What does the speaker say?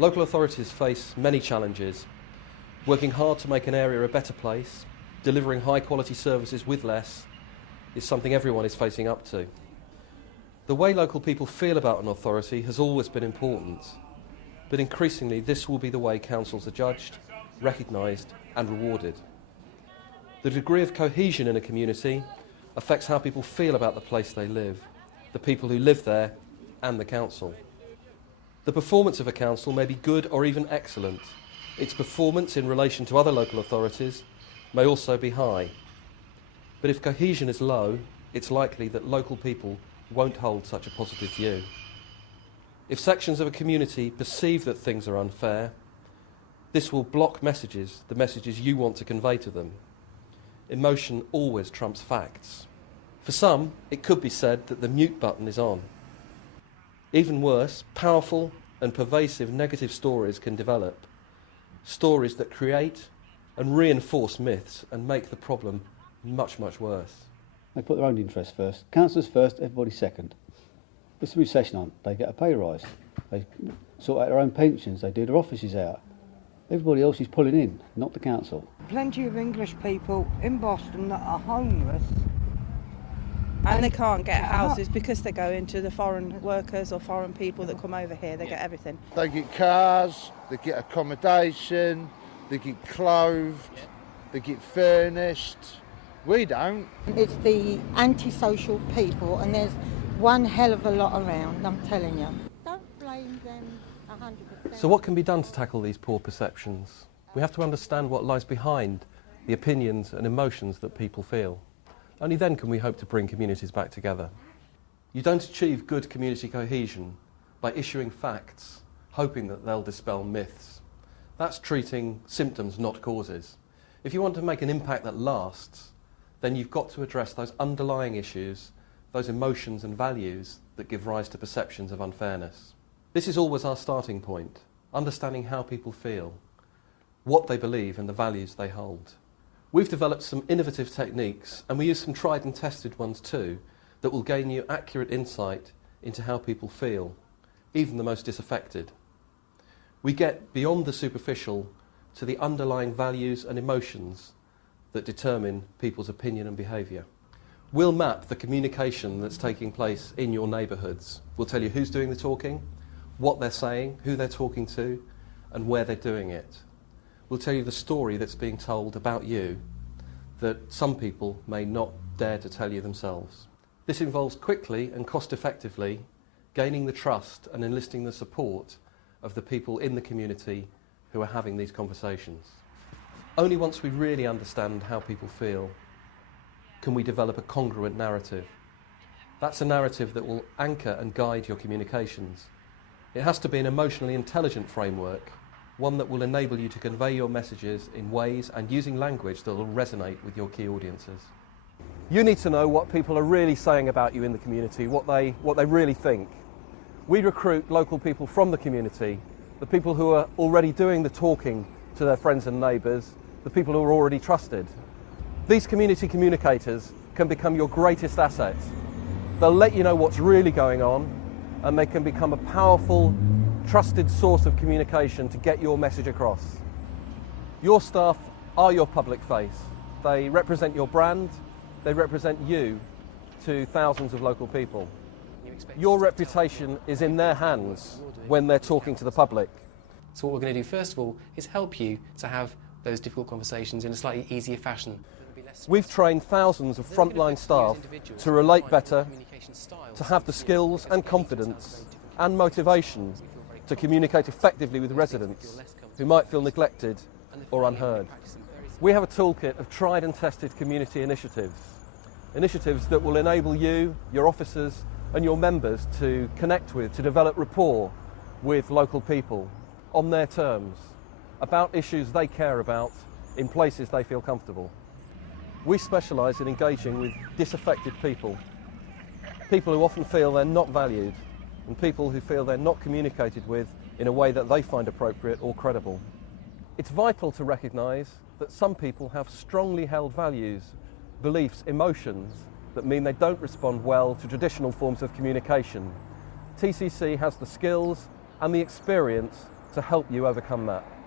Local authorities face many challenges, working hard to make an area a better place, delivering high quality services with less is something everyone is facing up to. The way local people feel about an authority has always been important, but increasingly this will be the way councils are judged, recognised and rewarded. The degree of cohesion in a community affects how people feel about the place they live, the people who live there and the council. The performance of a council may be good or even excellent. Its performance in relation to other local authorities may also be high. But if cohesion is low, it's likely that local people won't hold such a positive view. If sections of a community perceive that things are unfair, this will block messages, the messages you want to convey to them. Emotion always trumps facts. For some, it could be said that the mute button is on. Even worse, powerful and pervasive negative stories can develop. Stories that create and reinforce myths and make the problem much, much worse. They put their own interests first. Councillors first, everybody second. It's a recession on, they get a pay rise. They sort out their own pensions, they do their offices out. Everybody else is pulling in, not the council. Plenty of English people in Boston that are homeless. And they can't get houses because they go into the foreign workers or foreign people that come over here. They get everything. They get cars, they get accommodation, they get clothed, they get furnished. We don't. It's the antisocial people, and there's one hell of a lot around, I'm telling you. Don't blame them 100%. So what can be done to tackle these poor perceptions? We have to understand what lies behind the opinions and emotions that people feel. Only then can we hope to bring communities back together. You don't achieve good community cohesion by issuing facts, hoping that they'll dispel myths. That's treating symptoms, not causes. If you want to make an impact that lasts, then you've got to address those underlying issues, those emotions and values that give rise to perceptions of unfairness. This is always our starting point, understanding how people feel, what they believe and the values they hold. We've developed some innovative techniques, and we use some tried and tested ones too, that will gain you accurate insight into how people feel, even the most disaffected. We get beyond the superficial to the underlying values and emotions that determine people's opinion and behaviour. We'll map the communication that's taking place in your neighbourhoods. We'll tell you who's doing the talking, what they're saying, who they're talking to, and where they're doing it. We'll tell you the story that's being told about you that some people may not dare to tell you themselves. This involves quickly and cost-effectively gaining the trust and enlisting the support of the people in the community who are having these conversations. Only once we really understand how people feel can we develop a congruent narrative. That's a narrative that will anchor and guide your communications. It has to be an emotionally intelligent framework, one that will enable you to convey your messages in ways and using language that will resonate with your key audiences. You need to know what people are really saying about you in the community, what they really think. We recruit local people from the community, the people who are already doing the talking to their friends and neighbours, the people who are already trusted. These community communicators can become your greatest asset. They'll let you know what's really going on, and they can become a powerful, trusted source of communication to get your message across. Your staff are your public face. They represent your brand, they represent you to thousands of local people. Your reputation is in their hands when they're talking to the public. So what we're going to do first of all is help you to have those difficult conversations in a slightly easier fashion. We've trained thousands of frontline staff to relate better, to have the skills and confidence and motivation to communicate effectively with residents who might feel neglected or unheard. We have a toolkit of tried and tested community initiatives that will enable you, your officers and your members to connect with, to develop rapport with local people on their terms, about issues they care about in places they feel comfortable. We specialise in engaging with disaffected people who often feel they're not valued, and people who feel they're not communicated with in a way that they find appropriate or credible. It's vital to recognise that some people have strongly held values, beliefs, emotions that mean they don't respond well to traditional forms of communication. TCC has the skills and the experience to help you overcome that.